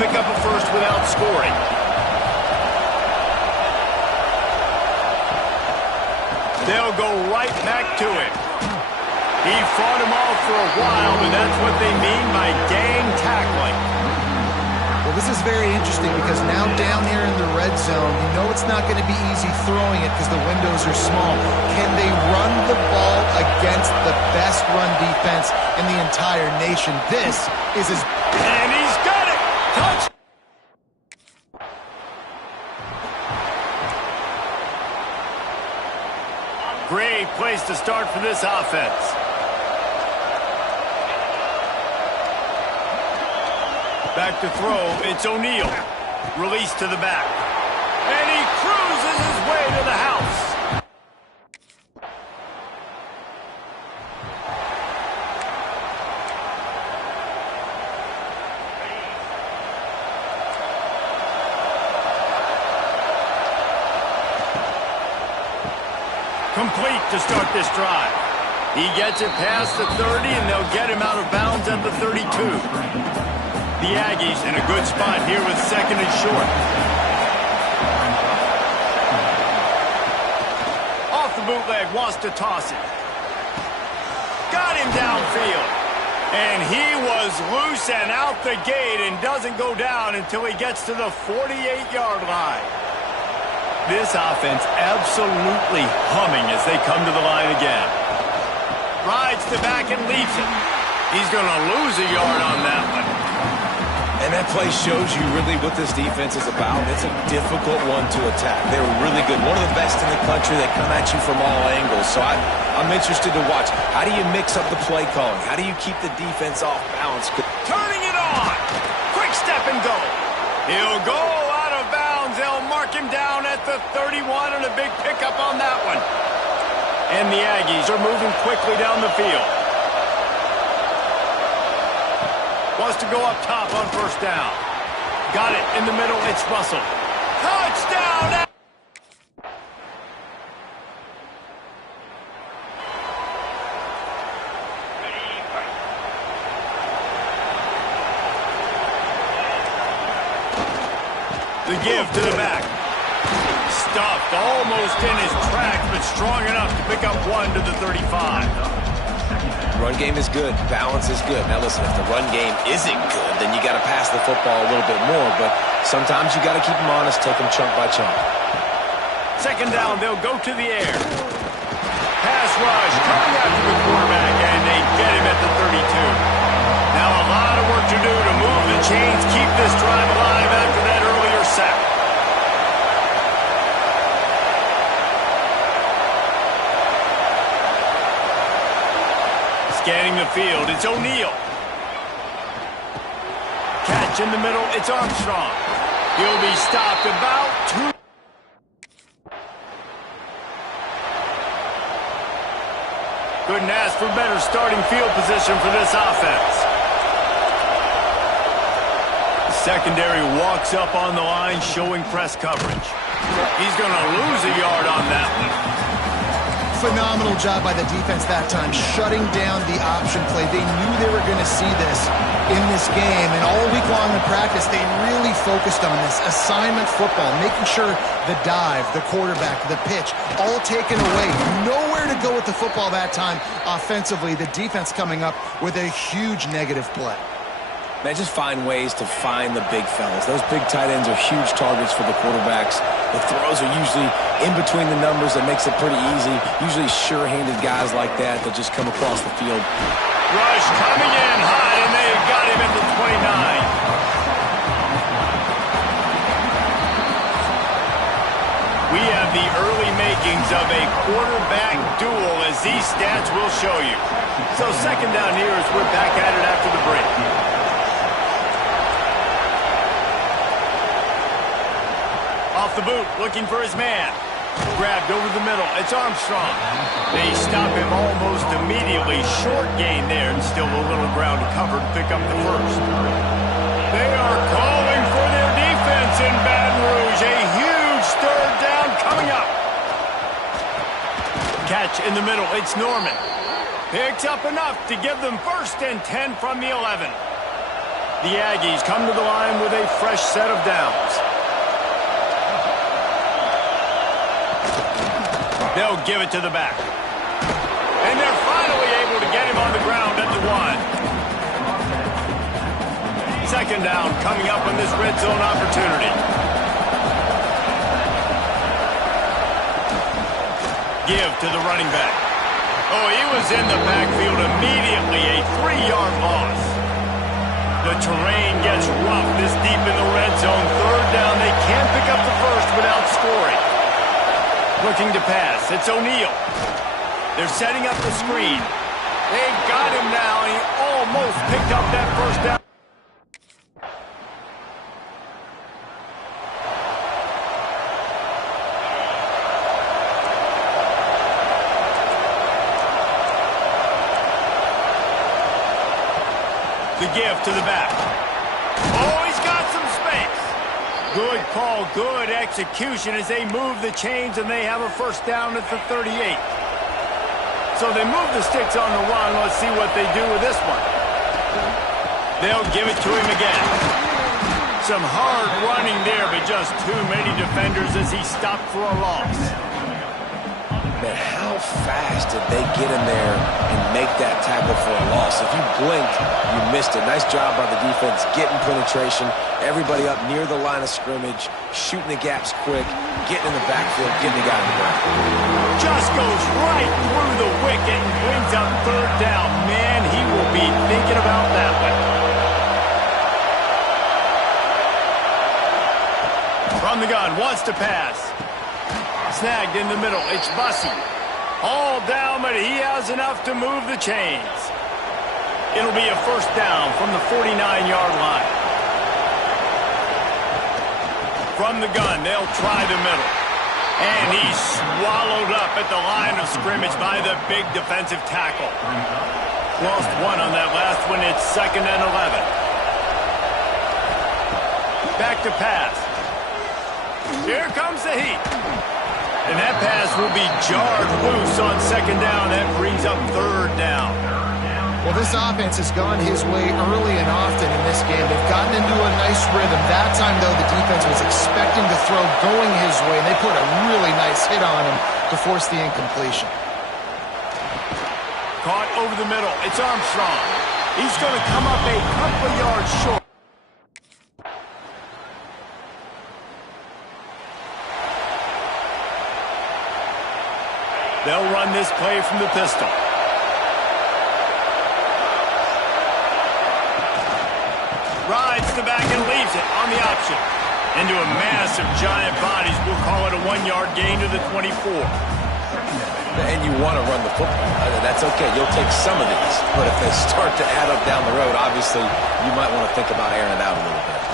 pick up a first without scoring. They'll go right back to him. He fought him off for a while, but that's what they mean by gang tackling. Well, this is very interesting because now down here in the red zone, you know it's not going to be easy throwing it because the windows are small. Can they run the ball against the best run defense in the entire nation? This is his... And he's got it! Touch! Great place to start for this offense. Back to throw, it's O'Neal. Release to the back. And he cruises his way to the house. Complete to start this drive. He gets it past the 30, and they'll get him out of bounds at the 32. The Aggies in a good spot here with second and short. Off the bootleg, wants to toss it. Got him downfield. And he was loose and out the gate and doesn't go down until he gets to the 48-yard line. This offense absolutely humming as they come to the line again. Rides the back and leaves it. He's going to lose a yard on that one. And that play shows you really what this defense is about. It's a difficult one to attack. They're really good. One of the best in the country. They come at you from all angles. So I'm interested to watch. How do you mix up the play calling? How do you keep the defense off balance? Turning it on. Quick step and go. He'll go out of bounds. They'll mark him down at the 31 and a big pickup on that one. And the Aggies are moving quickly down the field. Wants to go up top on first down. Got it in the middle. It's Russell. Touchdown! The give to the back. Stuffed almost in his tracks, but strong enough to pick up one to the 35. Run game is good. Balance is good. Now listen, if the run game isn't good, then you got to pass the football a little bit more. But sometimes you got to keep them honest, take them chunk by chunk. Second down, they'll go to the air. Pass rush coming after the quarterback, and they get him at the 32. Now a lot of work to do to move the chains, keep this drive alive after that earlier sack. Scanning the field, it's O'Neal. Catch in the middle, it's Armstrong. He'll be stopped about 2. Couldn't ask for better starting field position for this offense. The secondary walks up on the line, showing press coverage. He's going to lose a yard on that one. Phenomenal job by the defense that time, shutting down the option play. They knew they were going to see this in this game, and all week long in practice, they really focused on this assignment football, making sure the dive, the quarterback, the pitch, all taken away. Nowhere to go with the football that time offensively. The defense coming up with a huge negative play. Man, just find ways to find the big fellas. Those big tight ends are huge targets for the quarterbacks. The throws are usually in between the numbers. That makes it pretty easy. Usually sure-handed guys like that just come across the field. Rush coming in high, and they got him at the 29. We have the early makings of a quarterback duel, as these stats will show you. So second down here as we're back at it after the break. Off the boot, looking for his man. Grabbed over the middle. It's Armstrong. They stop him almost immediately. Short gain there, and still a little ground to cover to pick up the first. They are calling for their defense in Baton Rouge. A huge third down coming up. Catch in the middle. It's Norman. Picks up enough to give them 1st and 10 from the 11. The Aggies come to the line with a fresh set of downs. They'll give it to the back. And they're finally able to get him on the ground at the 1. Second down coming up on this red zone opportunity. Give to the running back. Oh, he was in the backfield immediately, a 3-yard loss. The terrain gets rough this deep in the red zone. Third down, they can't pick up the first without scoring. Looking to pass, it's O'Neal. They're setting up the screen. They've got him now, and he almost picked up that first down. The give to the back. Oh, he's got some space. Good call, good execution as they move the chains and they have a first down at the 38. So they move the sticks on the run. Let's see what they do with this one. They'll give it to him again. Some hard running there, but just too many defenders as he stopped for a loss. Man, how fast did they get in there and make that tackle for a loss? If you blinked, you missed it. Nice job by the defense, getting penetration, everybody up near the line of scrimmage, shooting the gaps quick, getting in the backfield, getting the guy on the ground. Just goes right through the wicket and brings up third down. Man, he will be thinking about that one. From the gun, wants to pass. Snagged in the middle, it's Bussey. All down, but he has enough to move the chains. It'll be a first down from the 49-yard line. From the gun, they'll try the middle. And he's swallowed up at the line of scrimmage by the big defensive tackle. Lost one on that last one, it's 2nd and 11. Back to pass. Here comes the heat. And that pass will be jarred loose on 2nd down. That brings up 3rd down. Well, this offense has gone his way early and often in this game. They've gotten into a nice rhythm. That time, though, the defense was expecting the throw going his way, and they put a really nice hit on him to force the incompletion. Caught over the middle. It's Armstrong. He's going to come up a couple of yards short. They'll run this play from the pistol. Rides the back and leaves it on the option. Into a mass of giant bodies. We'll call it a 1-yard gain to the 24. And you want to run the football. That's okay. You'll take some of these. But if they start to add up down the road, obviously, you might want to think about airing it out a little bit.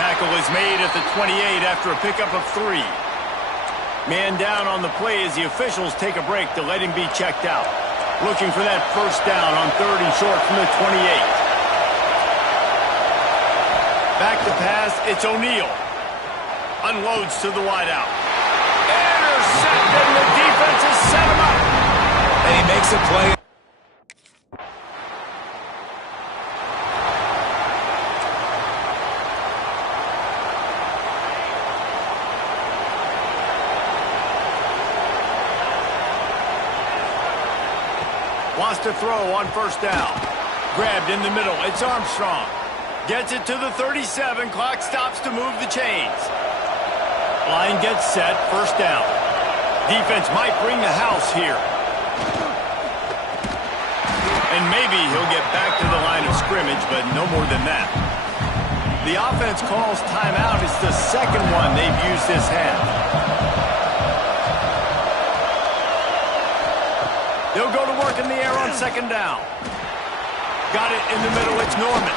Tackle is made at the 28 after a pickup of 3. Man down on the play as the officials take a break to let him be checked out. Looking for that first down on 3rd and short from the 28. Back to pass, it's O'Neal. Unloads to the wideout. Intercepted, and the defense has set him up. And he makes a play. Wants to throw on first down. Grabbed in the middle. It's Armstrong. Gets it to the 37. Clock stops to move the chains. Line gets set. First down. Defense might bring the house here. And maybe he'll get back to the line of scrimmage, but no more than that. The offense calls timeout. It's the second one they've used this half. They'll go to work in the air on 2nd down. Got it in the middle, it's Norman.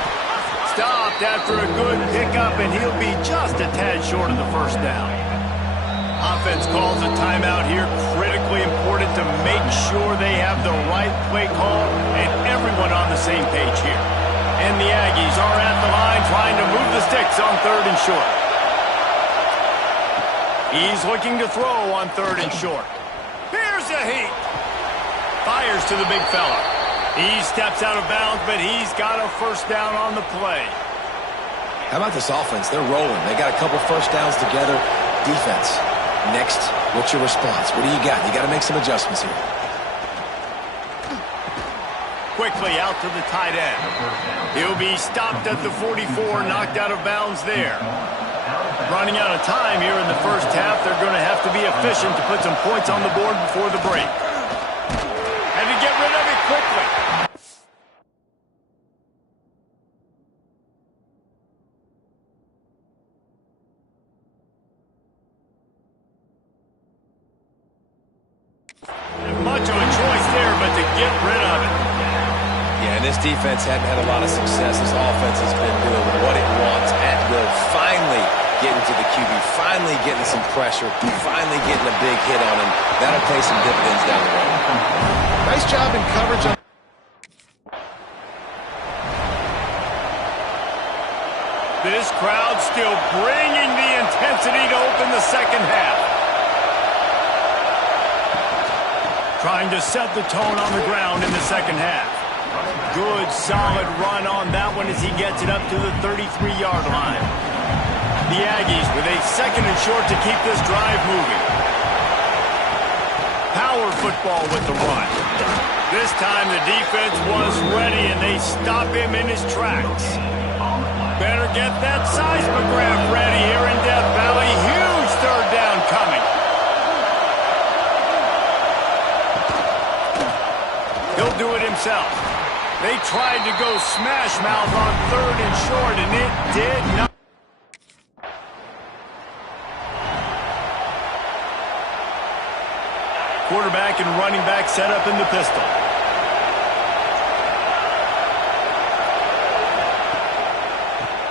Stopped after a good pickup, and he'll be just a tad short of the first down. Offense calls a timeout here. Critically important to make sure they have the right play call and everyone on the same page here. And the Aggies are at the line trying to move the sticks on 3rd and short. He's looking to throw on 3rd and short. Here's a heat. Fires to the big fella. He steps out of bounds, but he's got a first down on the play. How about this offense? They're rolling. They got a couple first downs together. Defense, next, what's your response? What do you got? You got to make some adjustments here. Quickly out to the tight end. He'll be stopped at the 44, knocked out of bounds there. Running out of time here in the first half. They're going to have to be efficient to put some points on the board before the break. And to get rid of it quickly. Much of a choice there, but to get rid of it. Yeah, and this defense hadn't had a lot of success. This offense has been doing what it wants at will. Finally getting to the QB, finally getting some pressure, finally getting a big hit on him. That'll pay some dividends down the road. Nice job in coverage on. This crowd still bringing the intensity to open the second half. Trying to set the tone on the ground in the second half. Good, solid run on that one as he gets it up to the 33-yard line. The Aggies with a second and short to keep this drive moving. Power football with the run. This time the defense was ready and they stop him in his tracks. Better get that seismograph ready here in Death Valley. Huge third down coming. He'll do it himself. They tried to go smash mouth on third and short, and it did not. Quarterback and running back set up in the pistol.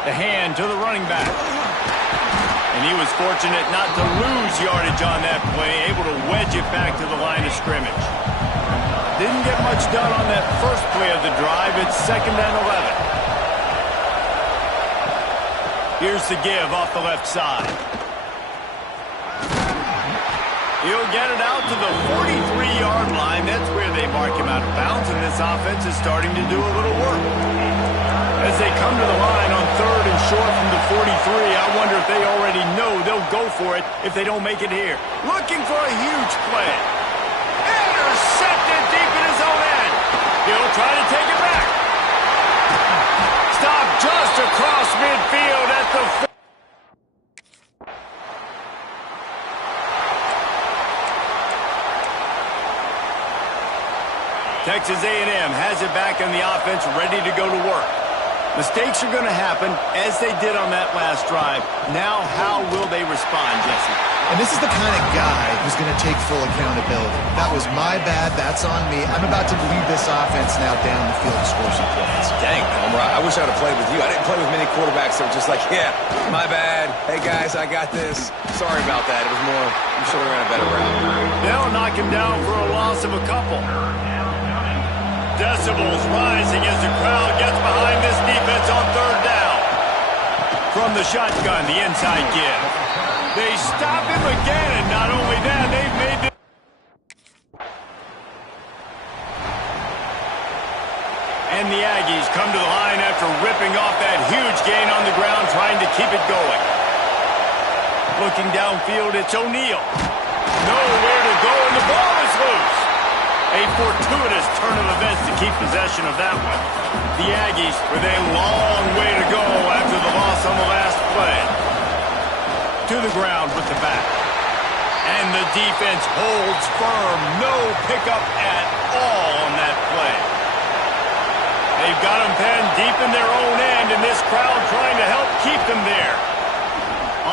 The hand to the running back. And he was fortunate not to lose yardage on that play, able to wedge it back to the line of scrimmage. Didn't get much done on that first play of the drive. It's 2nd and 11. Here's the give off the left side. He'll get it out to the 43-yard line. That's where they mark him out of bounds, and this offense is starting to do a little work. As they come to the line on third and short from the 43, I wonder if they already know they'll go for it if they don't make it here. Looking for a huge play. Intercepted deep in his own end. He'll try to take it back. Stop just across midfield at the... Texas A&M has it back in the offense, ready to go to work. Mistakes are going to happen, as they did on that last drive. Now, how will they respond, Jesse? And this is the kind of guy who's going to take full accountability. That was my bad. That's on me. I'm about to lead this offense now down the field to score some points. Dang, Homer, I wish I'd have played with you. I didn't play with many quarterbacks that were just like, yeah, my bad. Hey, guys, I got this. Sorry about that. It was more, you should have ran a better route. They'll knock him down for a loss of a couple. Decibels rising as the crowd gets behind this defense on third down. From the shotgun, the inside give. They stop him again, and not only that, they've made the... And the Aggies come to the line after ripping off that huge gain on the ground, trying to keep it going. Looking downfield, it's O'Neal. Nowhere to go, and the ball is loose. A fortuitous turn of events to keep possession of that one. The Aggies with a long way to go after the loss on the last play. To the ground with the back. And the defense holds firm. No pickup at all on that play. They've got them penned deep in their own end, and this crowd trying to help keep them there.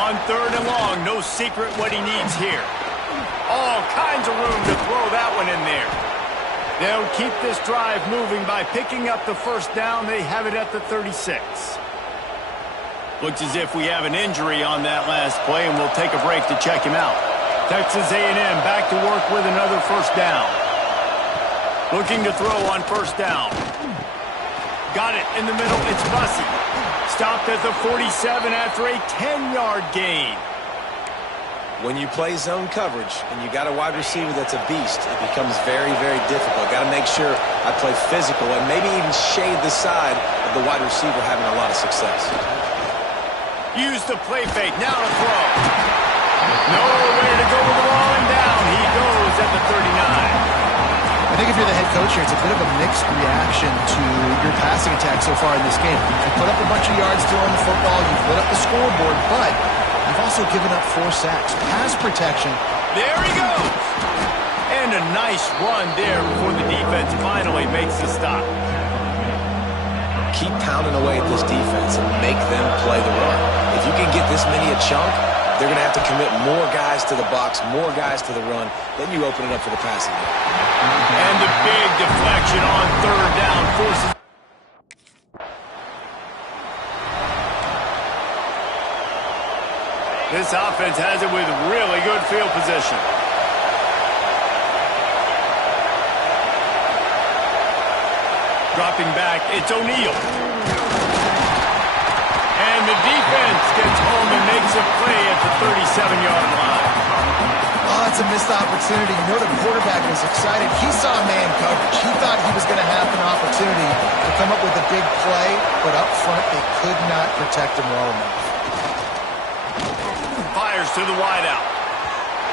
On third and long, no secret what he needs here. All kinds of room to throw that one in there. They'll keep this drive moving by picking up the first down. They have it at the 36. Looks as if we have an injury on that last play, and we'll take a break to check him out. Texas A&M back to work with another first down. Looking to throw on first down. Got it in the middle. It's Bussey. Stopped at the 47 after a 10-yard gain. When you play zone coverage and you got a wide receiver that's a beast, it becomes very, very difficult. Got to make sure I play physical and maybe even shade the side of the wide receiver having a lot of success. Use the play fake. Now to throw. Nowhere to go with the ball and down. He goes at the 39. I think if you're the head coach here, it's a bit of a mixed reaction to your passing attack so far in this game. You put up a bunch of yards throwing the football, you've lit up the scoreboard, but you've also given up 4 sacks. Pass protection. There he goes. And a nice run there before the defense finally makes the stop. Keep pounding away at this defense and make them play the run. If you can get this many a chunk, they're going to have to commit more guys to the box, more guys to the run. Then you open it up for the passing game. And the big deflection on 3rd down forces. This offense has it with really good field position. Dropping back, it's O'Neal. And the defense gets home and makes a play at the 37-yard line. Oh, it's a missed opportunity. You know the quarterback was excited. He saw man coverage. He thought he was going to have an opportunity to come up with a big play, but up front they could not protect him well enough. Fires to the wideout.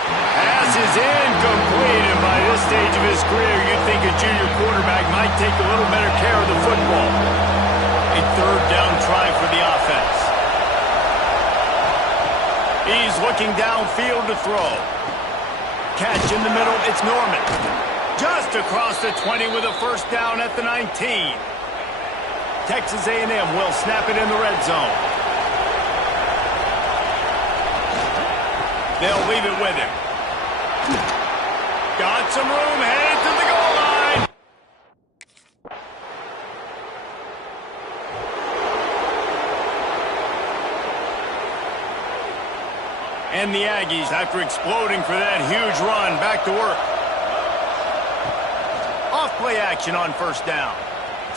Pass is incomplete, and by this stage of his career, you'd think a junior quarterback might take a little better care of the football. A 3rd down try for the offense. He's looking downfield to throw. Catch in the middle, it's Norman. Just across the 20 with a 1st down at the 19. Texas A&M will snap it in the red zone. They'll leave it with him. Got some room, headed to the goal line. And the Aggies, after exploding for that huge run, back to work. Off play action on 1st down.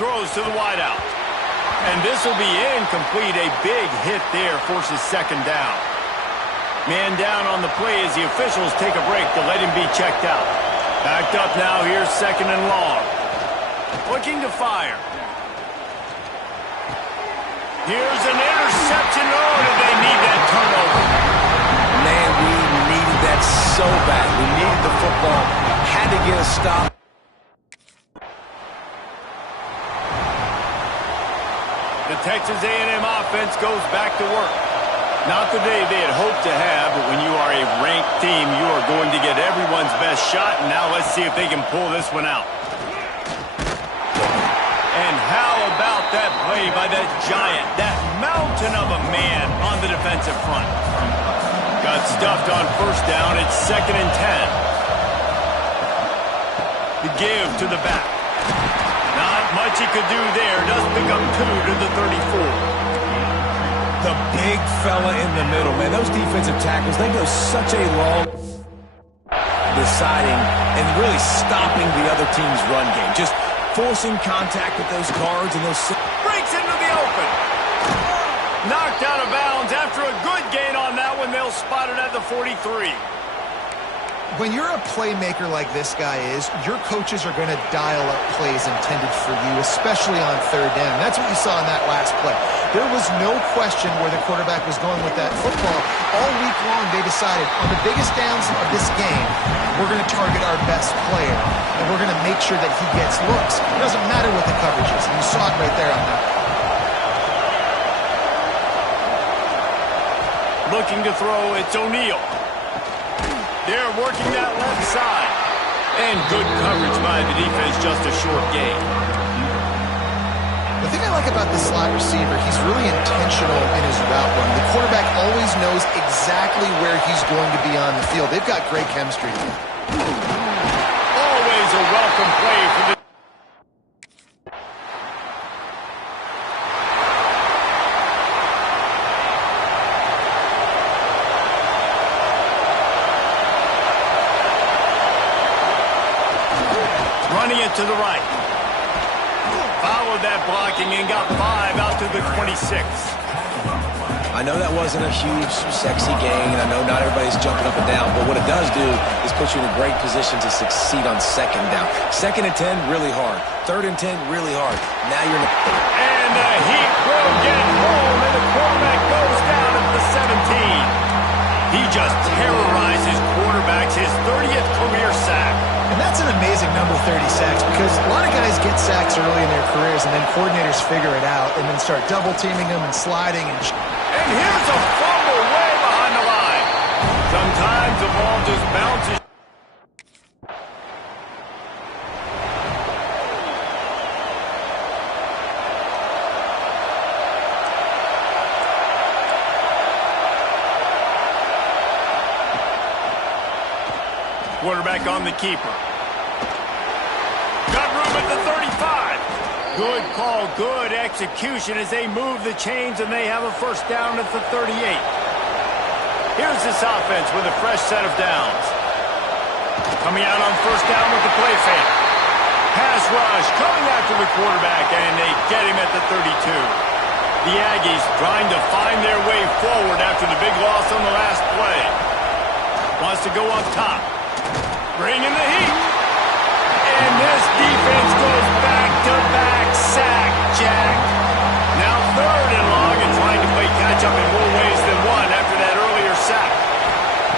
Throws to the wideout. And this will be incomplete. A big hit there forces 2nd down. Man down on the play as the officials take a break to let him be checked out. Backed up now, here's 2nd and long. Looking to fire. Here's an interception. Oh, did they need that turnover? Man, we needed that so bad. We needed the football. Had to get a stop. The Texas A&M offense goes back to work. Not the day they had hoped to have, but when you are a ranked team, you are going to get everyone's best shot, and now let's see if they can pull this one out. And how about that play by that giant, that mountain of a man on the defensive front? Got stuffed on 1st down, it's 2nd and 10. The give to the back. Not much he could do there, does pick up 2 to the 34. The big fella in the middle, man. Those defensive tackles, they go such a long deciding and really stopping the other team's run game. Just forcing contact with those guards and those... Breaks into the open. Knocked out of bounds after a good gain on that one. They'll spot it at the 43. When you're a playmaker like this guy is, your coaches are going to dial up plays intended for you, especially on 3rd down. That's what you saw in that last play. There was no question where the quarterback was going with that football. All week long, they decided, on the biggest downs of this game, we're going to target our best player, and we're going to make sure that he gets looks. It doesn't matter what the coverage is, and you saw it right there on that. Looking to throw, it's O'Neal. They're working that left side. And good coverage by the defense, just a short gain. The thing I like about the slot receiver, he's really intentional in his route run. The quarterback always knows exactly where he's going to be on the field. They've got great chemistry. Always a welcome play for the... Running it to the right. Followed that blocking and got 5 out to the 26. I know that wasn't a huge, sexy gain, and I know not everybody's jumping up and down, but what it does do is put you in a great position to succeed on second down. 2nd and 10, really hard. 3rd and 10, really hard. Now you're in the... And the Heat will get home, and the quarterback goes down at the 17. He just terrorizes quarterbacks, his 30th career sack. And that's an amazing number, 30 sacks, because a lot of guys get sacks early in their careers, and then coordinators figure it out and then start double-teaming them and sliding. And here's a fumble way behind the line. Sometimes the ball just bounces. Quarterback on the keeper. Got room at the 35. Good call, good execution as they move the chains and they have a first down at the 38. Here's this offense with a fresh set of downs. Coming out on first down with the play fake. Pass rush coming after the quarterback, and they get him at the 32. The Aggies trying to find their way forward after the big loss on the last play. Wants to go up top. Bring in the heat. And this defense goes back-to-back sack, Jack. Now 3rd and long and trying to play catch-up in more ways than one after that earlier sack.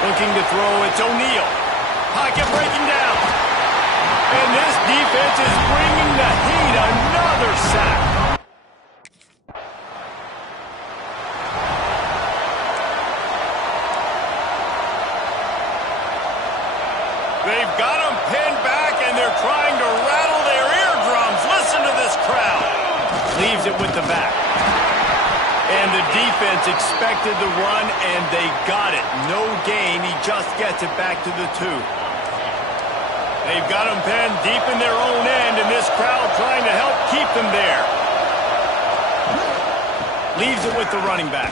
Looking to throw, it's O'Neal. Pocket breaking down. And this defense is bringing the heat. Another sack. They've got them pinned back, and they're trying to rattle their eardrums. Listen to this crowd. Leaves it with the back. And the defense expected the run, and they got it. No gain. He just gets it back to the 2. They've got them pinned deep in their own end, and this crowd trying to help keep them there. Leaves it with the running back.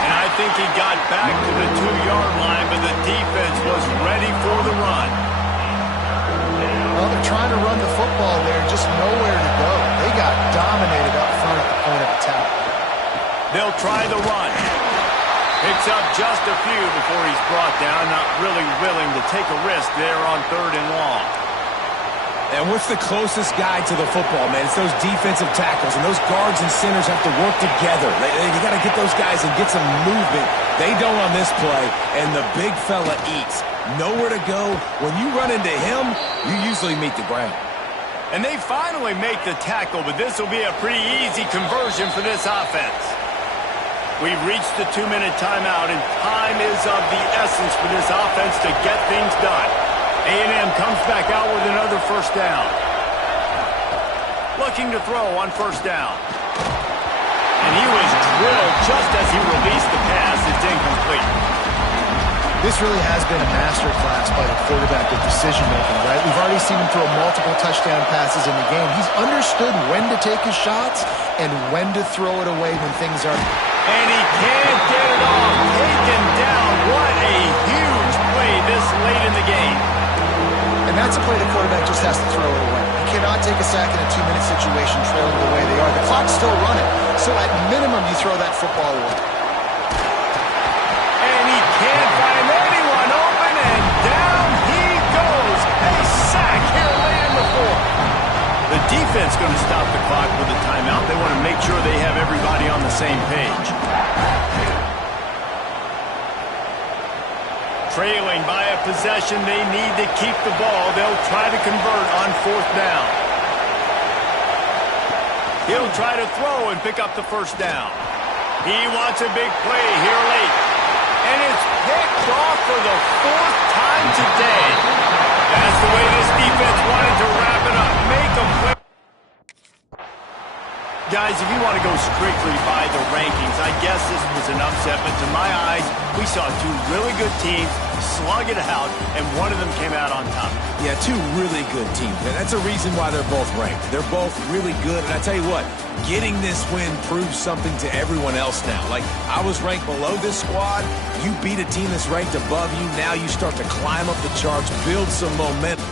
And I think he got back to the 2-yard line, but the defense was ready for the run. Well, they're trying to run the football there, just nowhere to go. They got dominated up front at the point of attack. They'll try the run. Picks up just a few before he's brought down, not really willing to take a risk there on 3rd and long. And what's the closest guy to the football, man? It's those defensive tackles, and those guards and centers have to work together. You got to get those guys and get some movement. They don't on this play, and the big fella eats. Nowhere to go. When you run into him, you usually meet the ground. And they finally make the tackle, but this will be a pretty easy conversion for this offense. We've reached the 2-minute timeout, and time is of the essence for this offense to get things done. A&M comes back out with another first down. Looking to throw on first down. And he was drilled just as he released the pass. It's incomplete. This really has been a masterclass by the quarterback with decision-making, right? We've already seen him throw multiple touchdown passes in the game. He's understood when to take his shots and when to throw it away when things are... And he can't get it off. Taken down. What a huge play this late in the game. And that's a play the quarterback just has to throw it away. He cannot take a sack in a 2-minute situation trailing the way they are. The clock's still running, so at minimum you throw that football away. And he can't find anyone open, and down he goes. A sack here late in the 4th. The defense going to stop the clock with a timeout. They want to make sure they have everybody on the same page. Trailing by a possession, they need to keep the ball. They'll try to convert on 4th down. He'll try to throw and pick up the first down. He wants a big play here late. And it's picked off for the 4th time today. That's the way this defense wanted to wrap it up. Make a play. Guys, if you want to go strictly by the rankings, I guess this was an upset, but to my eyes, we saw 2 really good teams slug it out, and one of them came out on top. Yeah, 2 really good teams, and that's a reason why they're both ranked. They're both really good, and I tell you what, getting this win proves something to everyone else now. Like, I was ranked below this squad. You beat a team that's ranked above you. Now you start to climb up the charts, build some momentum.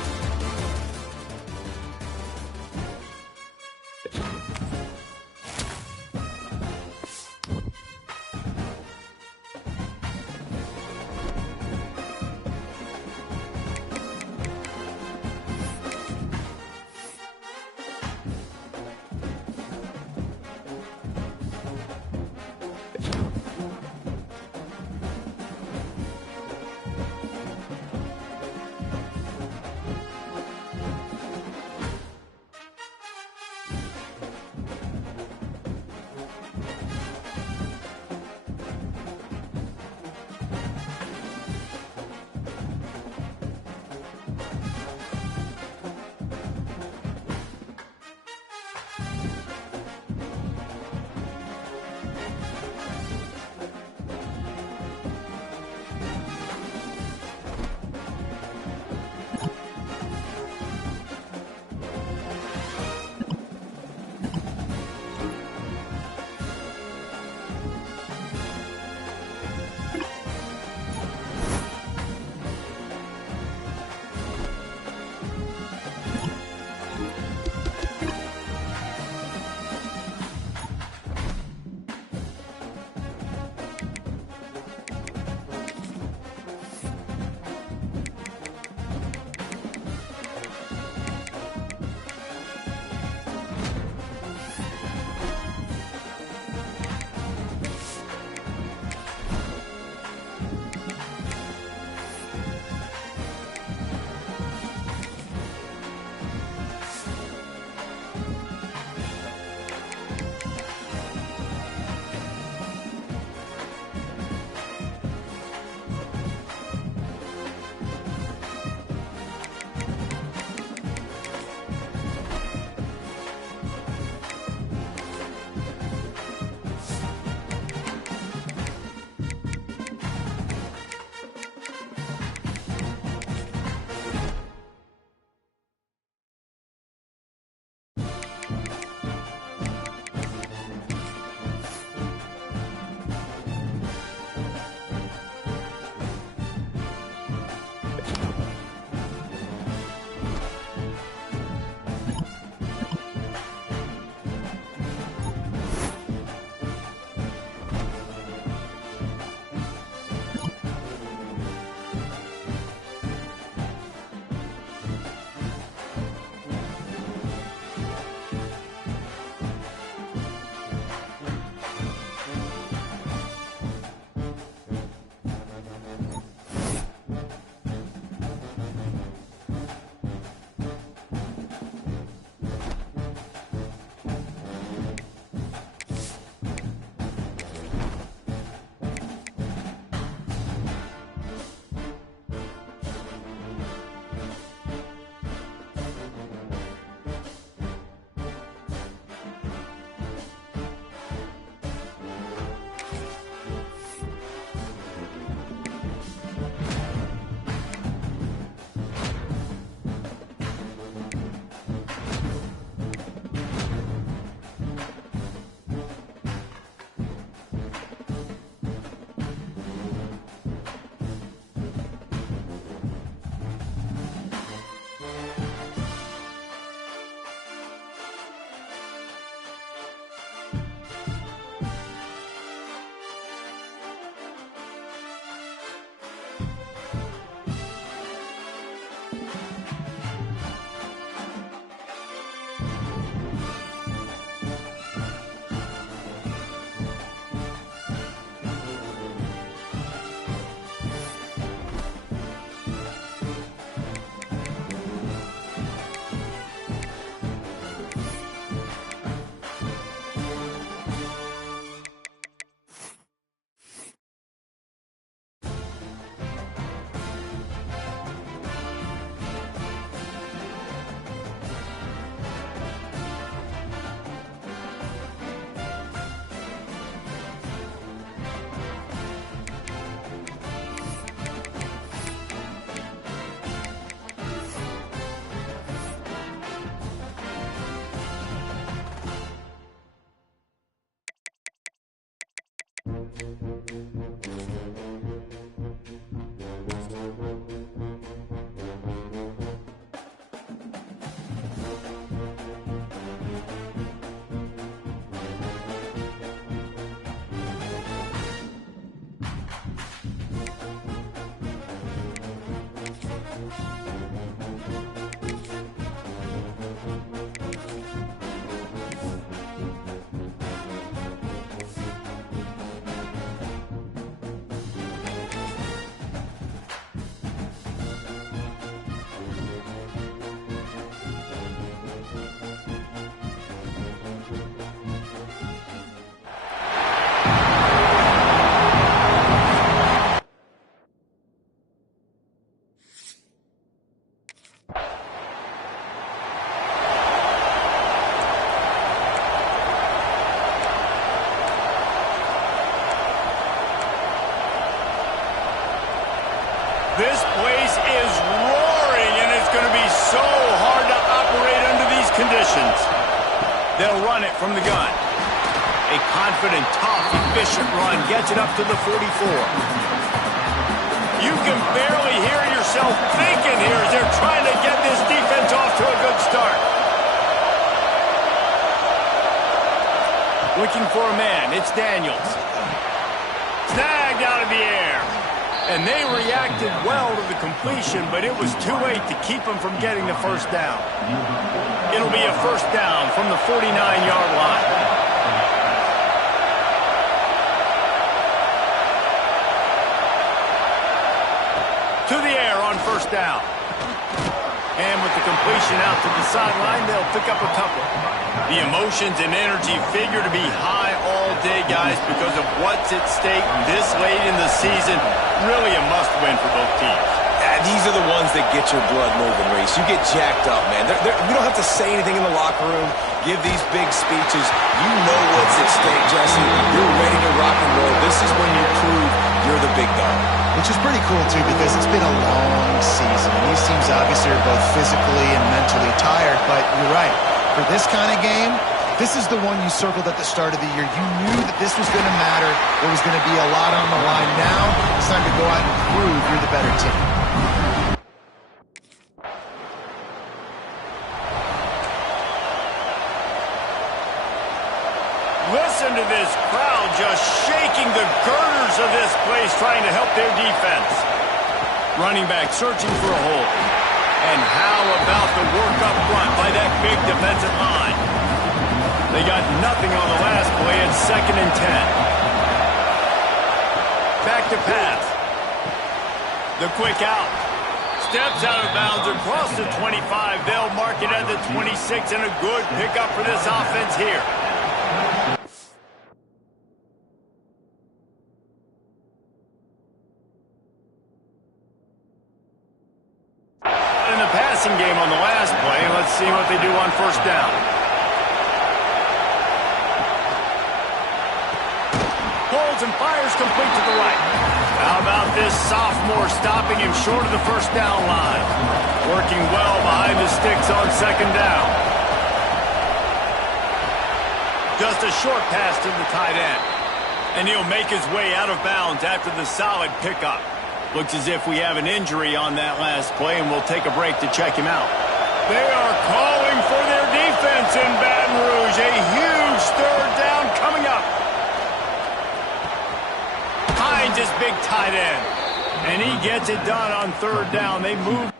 This place is roaring, and it's going to be so hard to operate under these conditions. They'll run it from the gun. A confident, tough, efficient run gets it up to the 44. You can barely hear yourself thinking here as they're trying to get this defense off to a good start. Looking for a man, it's Daniels. Snagged out of the air. And they reacted well to the completion, but it was too late to keep them from getting the first down. It'll be a first down from the 49-yard line. To the air on first down. And with the completion out to the sideline, they'll pick up a couple. The emotions and energy figure to be high all day, guys, because of what's at stake this late in the season. Really a must-win for both teams. These are the ones that get your blood moving, Reese. You get jacked up, man. We don't have to say anything in the locker room, give these big speeches. You know what's at stake, Jesse. You're ready to rock and roll. This is when you prove you're the big dog. Which is pretty cool, too, because it's been a long season. These teams obviously are both physically and mentally tired, but you're right. For this kind of game, this is the one you circled at the start of the year. You knew that this was going to matter. There was going to be a lot on the line. Now it's time to go out and prove you're the better team. Listen to this crowd just shaking the girders of this place trying to help their defense. Running back searching for a hole. And how about the work up front by that big defensive line? They got nothing on the last play. It's 2nd and 10. Back to pass. The quick out. Steps out of bounds across the 25. They'll mark it at the 26, and a good pickup for this offense here. In the passing game on the last play, let's see what they do on first down. Holds and fires complete to the right. How about this sophomore stopping him short of the first down line? Working well behind the sticks on 2nd down. Just a short pass to the tight end. And he'll make his way out of bounds after the solid pickup. Looks as if we have an injury on that last play, and we'll take a break to check him out. They are calling for their defense in Baton Rouge. A huge 3rd down coming up. Hines is big tight end. And he gets it done on 3rd down. They move.